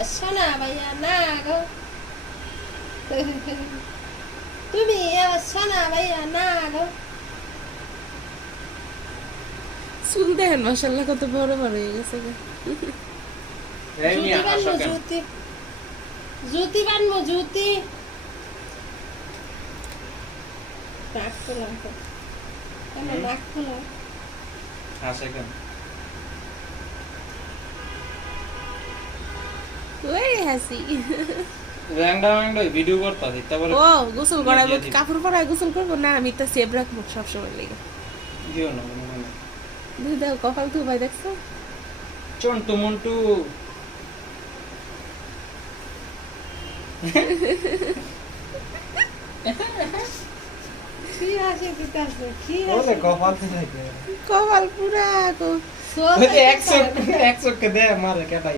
আমার সোনা ভাইয়া না গো তুমি আমার সোনা ভাইয়া না গো চুল দেখেন মাশাআল্লাহ কত বড় বড় হয়ে গেছে গো। জুতি বানবো জুতি জুতি বানবো জুতি নাক খোলাম তো কেন নাক খোলাম আসে কেন ওই হাসি র্যাংডা ভিডিও করতা দিতে বলে ও গোসল করাবো কাপড় পরায় গোসল করবো না আমি তো সেভ রাখবো সবসময় লেগে দিও না মনে দুই দাও কপাল তো ভাই দেখছো চন্টু মন্টু কি হাসি দিতাছে কি ওরে হাসি কপাল থেকে কপাল পুরা সোজা ওই 100 100 কে দে মারে কেটাই